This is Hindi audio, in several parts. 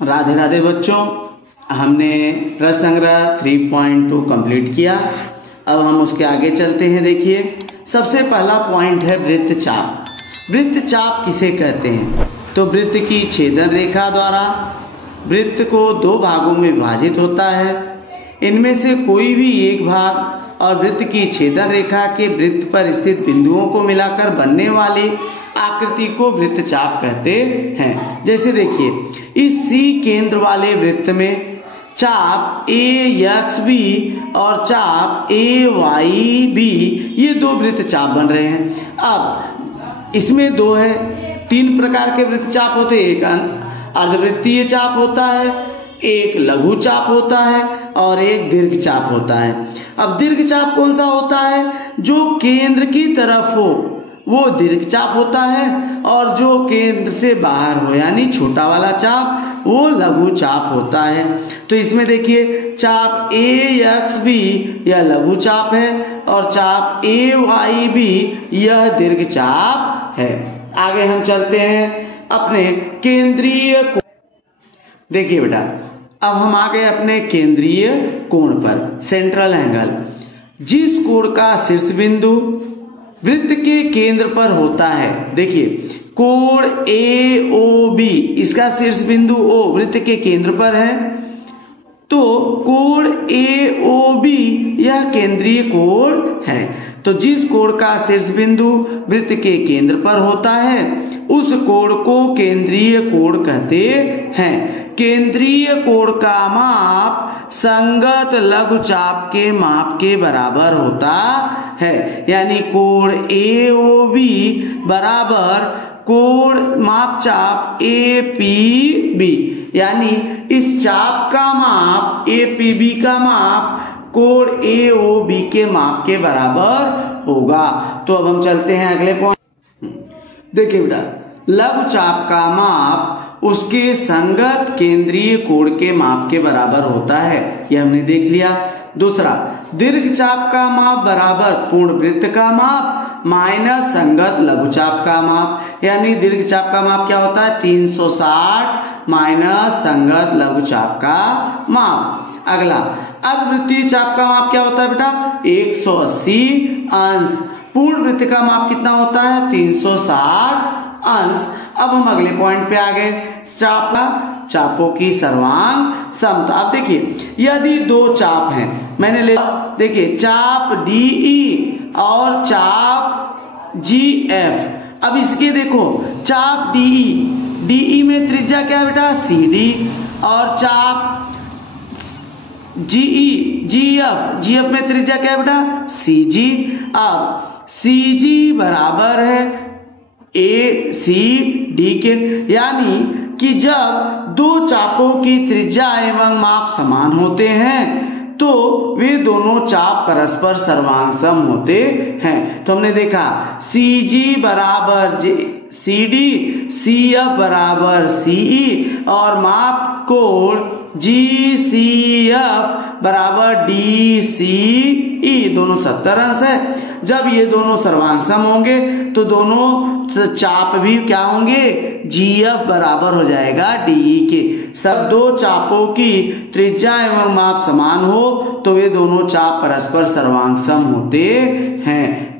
राधे राधे बच्चों, हमने रस संग्रह 3.2 कंप्लीट किया। अब हम उसके आगे चलते हैं। देखिए, सबसे पहला पॉइंट है वृत्तचाप। वृत्तचाप किसे कहते हैं? तो वृत्त की छेदन रेखा द्वारा वृत्त को दो भागों में विभाजित होता है। इनमें से कोई भी एक भाग और वृत्त की छेदन रेखा के वृत्त पर स्थित बिंदुओं को मिलाकर बनने वाली आकृति को वृत्तचाप कहते हैं। जैसे देखिए, इस सी केंद्र वाले वृत्त में चाप AXB और चाप AYB ये दो वृत्तचाप बन रहे हैं। अब इसमें दो है, तीन प्रकार के वृत्तचाप होते हैं। एक अर्धवृत्तीय चाप होता है, एक लघु चाप होता है और एक दीर्घ चाप होता है। अब दीर्घ चाप कौन सा होता है? जो केंद्र की तरफ हो वो दीर्घ चाप होता है, और जो केंद्र से बाहर हो यानी छोटा वाला चाप वो लघु चाप होता है। तो इसमें देखिए, चाप AXB यह लघु चाप है और चाप AYB यह दीर्घ चाप है। आगे हम चलते हैं अपने केंद्रीय कोण। देखिए बेटा, अब हम आ गए अपने केंद्रीय कोण पर, सेंट्रल एंगल। जिस कोण का शीर्ष बिंदु वृत्त के केंद्र पर होता है, देखिए कोण AOB, इसका शीर्ष बिंदु O वृत्त के केंद्र पर है, तो कोण AOB यह केंद्रीय कोण है। तो जिस कोण का शीर्ष बिंदु वृत्त के केंद्र पर होता है उस कोण को केंद्रीय कोण कहते हैं। केंद्रीय कोण का माप संगत लघु चाप के माप के बराबर होता है। यानी कोण AOB बराबर कोण माप चाप APB, यानी इस चाप का माप APB का माप कोण AOB के माप के बराबर होगा। तो अब हम चलते हैं अगले पॉइंट। देखिए बेटा, लघु चाप का माप उसके संगत केंद्रीय कोण के माप के बराबर होता है, यह हमने देख लिया। दूसरा, दीर्घ चाप का माप बराबर पूर्ण वृत्त का माप माइनस संगत लघु चाप का माप। यानी दीर्घ चाप का माप क्या होता है? 360 माइनस संगत लघु चाप का माप। अगला, अर्धवृत्तीय चाप का माप क्या होता है बेटा? 180 अंश। पूर्ण वृत्त का माप कितना होता है? 360 अंश। अब हम अगले पॉइंट पे आ गए, चापों की सर्वांग समता। अब देखिए, यदि दो चाप हैं, मैंने ले देखिए चाप DE और चाप GF। अब इसके देखो, चाप DE में त्रिज्या क्या है बेटा? CD, और चाप GF में त्रिज्या क्या है बेटा? CG। अब CG बराबर है ACD के, यानी कि जब दो चापों की त्रिज्या एवं माप समान होते हैं तो वे दोनों चाप परस्पर सर्वांग सम होते हैं। तो हमने देखा CG बराबर CD, CF बराबर CE और माप कोण GCF बराबर DCE, दोनों 70 अंश है। जब ये दोनों सर्वांग सम होंगे तो दोनों चाप भी क्या होंगे? GF बराबर हो जाएगा DE के। सब दो चापों की त्रिज्या एवं माप समान हो तो वे दोनों चाप परस्पर सर्वांग सम होते हैं।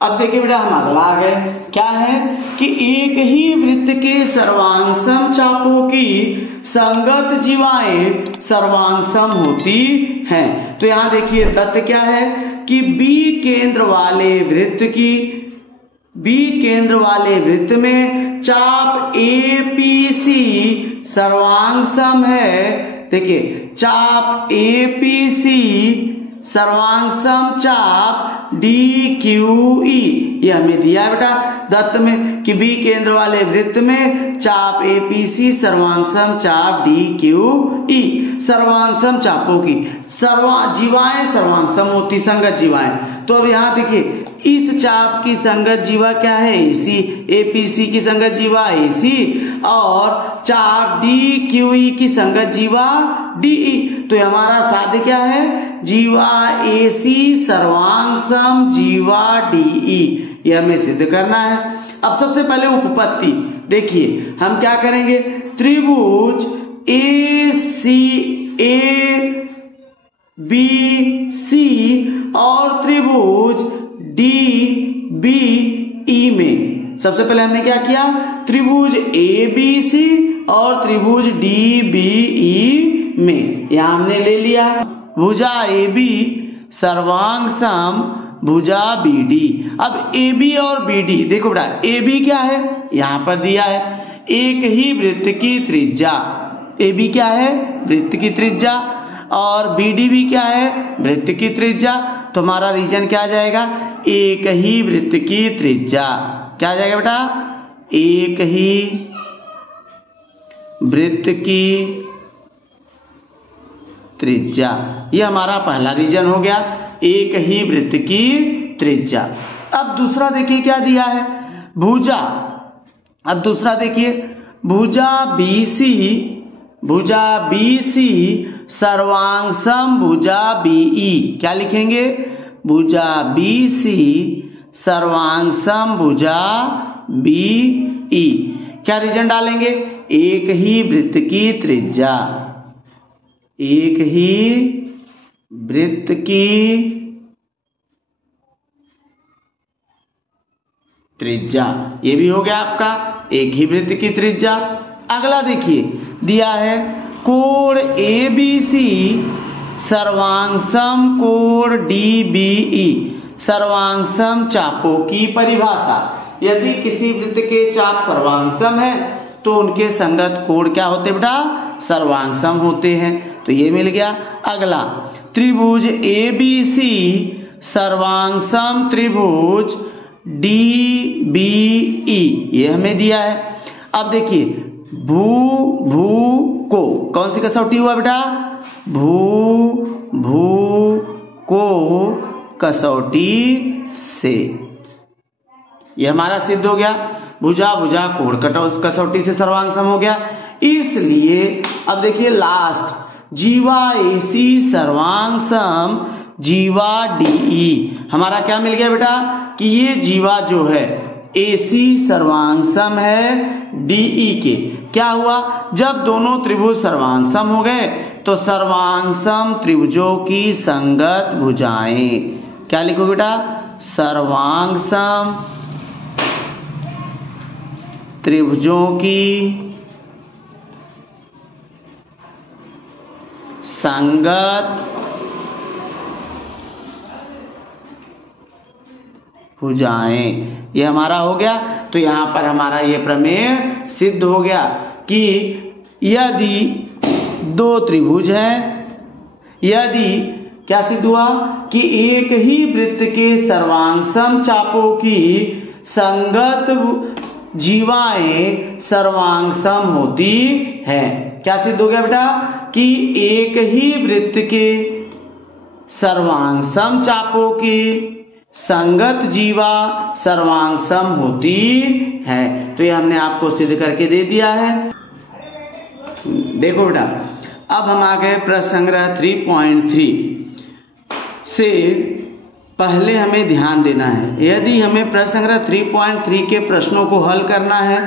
अब देखिए बेटा, हम अगला आ गए। क्या है कि एक ही वृत्त के सर्वांग सम चापों की संगत जीवाएं सर्वांग सम होती हैं। तो यहां देखिए तथ्य क्या है कि B केंद्र वाले वृत्त में चाप APC सर्वांग सम है। देखिए, चाप APC सर्वांग सम चाप DQE, ये हमें दिया है बेटा दत्त में कि B केंद्र वाले वृत्त में चाप APC सर्वांग सम चाप DQE। सर्वांग सम चापों की जीवाएं सर्वांग सम होती, संगत जीवाएं। तो अब यहाँ देखिए, इस चाप की संगत जीवा क्या है? AC। APC की संगत जीवा AC और चाप DQE की संगत जीवा DE। तो हमारा साध्य क्या है? जीवा AC सर्वांग सम जीवा DE, यह हमें सिद्ध करना है। अब सबसे पहले उपपत्ति, देखिए हम क्या करेंगे, त्रिभुज ABC और त्रिभुज DBE में सबसे पहले हमने क्या किया, त्रिभुज ABC और त्रिभुज DBE में यहां हमने ले लिया भुजा AB सर्वांग सम भुजा BD। अब AB और BD देखो बेटा, AB क्या है यहां पर दिया है, एक ही वृत्त की त्रिज्या। AB क्या है, वृत्त की त्रिज्या, और BD भी क्या है, वृत्त की त्रिज्या। तो हमारा रीजन क्या आ जाएगा, एक ही वृत्त की त्रिज्या। क्या आ जाएगा बेटा, एक ही वृत्त की त्रिज्या। ये हमारा पहला रीजन हो गया, एक ही वृत्त की त्रिज्या। अब दूसरा देखिए क्या दिया है, भुजा। अब दूसरा देखिए भुजा BC सर्वांग सम भुजा BE। क्या लिखेंगे, भुजा BC सर्वांग सम भुजा BE। क्या रीजन डालेंगे, एक ही वृत्त की त्रिज्या, एक ही वृत्त की त्रिज्या। ये भी हो गया आपका एक ही वृत्त की त्रिज्या। अगला देखिए दिया है कोण ABC सर्वांग सम कोण DBE। सर्वांग सम चापों की परिभाषा, यदि किसी वृत्त के चाप सर्वांग सम है तो उनके संगत कोण क्या होते बेटा, सर्वांग सम होते हैं। तो ये मिल गया। अगला त्रिभुज ABC सर्वांग सम त्रिभुज DBE, ये हमें दिया है। अब देखिए भू को कौन सी कसौटी हुआ बेटा, भू को कसौटी से, ये हमारा सिद्ध हो गया। भुजा कोण कसौटी से सर्वांग सम हो गया। इसलिए अब देखिए लास्ट जीवा AC सर्वांग सम जीवा DE। हमारा क्या मिल गया बेटा कि ये जीवा जो है AC सर्वांग सम है DE के। क्या हुआ, जब दोनों त्रिभुज सर्वांग सम हो गए तो सर्वांग सम त्रिभुजों की संगत भुजाएं। क्या लिखो बेटा, सर्वांग सम त्रिभुजों की संगत भुजाएं। ये हमारा हो गया। तो यहां पर हमारा ये प्रमेय सिद्ध हो गया कि यदि दो त्रिभुज हैं, यदि क्या सिद्ध हुआ कि एक ही वृत्त के सर्वांग सम चापों की संगत जीवाएं सर्वांग सम होती है। क्या सिद्ध हो गया बेटा कि एक ही वृत्त के सर्वांग सम चापों की संगत जीवा सर्वांग सम होती है। तो ये हमने आपको सिद्ध करके दे दिया है। देखो बेटा, अब हम आ गए प्रश्न संग्रह 3.3 से पहले हमें ध्यान देना है। यदि हमें प्रश्न संग्रह 3.3 के प्रश्नों को हल करना है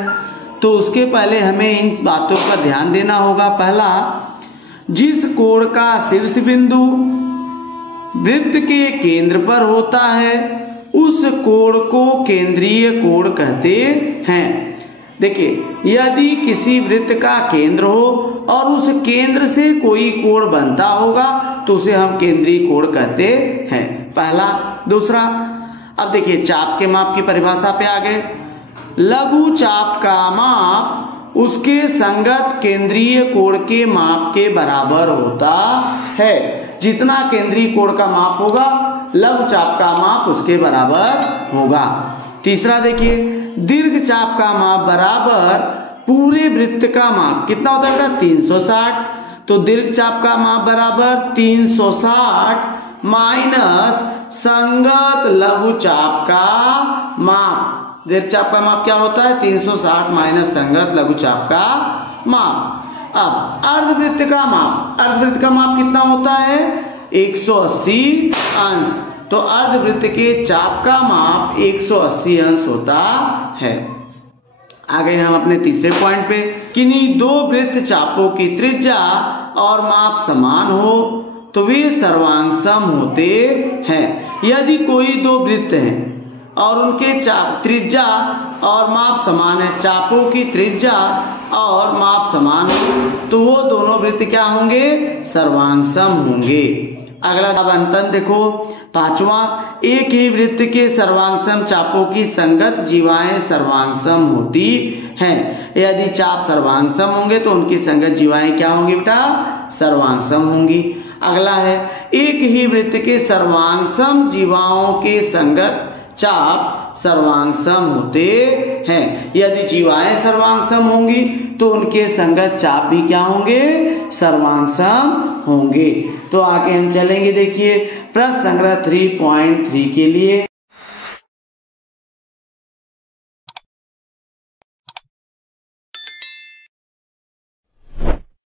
तो उसके पहले हमें इन बातों पर ध्यान देना होगा। पहला, जिस कोण का शीर्ष बिंदु वृत्त के केंद्र पर होता है उस कोण को केंद्रीय कोण कहते हैं। देखिए, यदि किसी वृत्त का केंद्र हो और उस केंद्र से कोई कोण बनता होगा तो उसे हम केंद्रीय कोण कहते हैं। पहला। दूसरा, अब देखिए चाप के माप की परिभाषा पे आ गए। लघु चाप का माप उसके संगत केंद्रीय कोण के माप के बराबर होता है। जितना केंद्रीय कोण का माप होगा लघु चाप का माप उसके बराबर होगा। तीसरा देखिए, दीर्घ चाप का माप बराबर पूरे वृत्त का माप कितना होता है बेटा, 360। तो दीर्घ चाप का माप बराबर 360 माइनस संगत लघु चाप का माप। दीर्घ चाप का माप क्या होता है, 360 माइनस संगत लघु चाप का माप। अब अर्धवृत्त का माप, अर्धवृत्त का माप कितना होता है, 180 अंश। तो अर्धवृत्त के चाप का माप 180 अंश होता है। आ गए हम अपने तीसरे पॉइंट पे। किन्हीं दो वृत्त चापों की त्रिज्या और माप समान हो तो वे सर्वांग सम होते हैं। यदि कोई दो वृत्त हैं और उनके चाप त्रिज्या और माप समान है, चापों की त्रिज्या और माप समान हो तो वो दोनों वृत्त क्या होंगे? सर्वांग सम होंगे। अगला अंतन देखो, पांचवा, एक ही वृत्त के सर्वांगसम चापों की संगत जीवाएं सर्वांगसम होती हैं। यदि चाप सर्वांगसम होंगे तो उनकी संगत जीवाएं क्या होंगी बेटा? सर्वांगसम होंगी। अगला है, एक ही वृत्त के सर्वांगसम जीवाओं के संगत चाप सर्वांगसम होते हैं। यदि जीवाएं सर्वांगसम होंगी तो उनके संगत चाप भी क्या होंगे? सर्वांगसम होंगे। तो आगे हम चलेंगे, देखिए प्रश्न संग्रह 3.3 के लिए।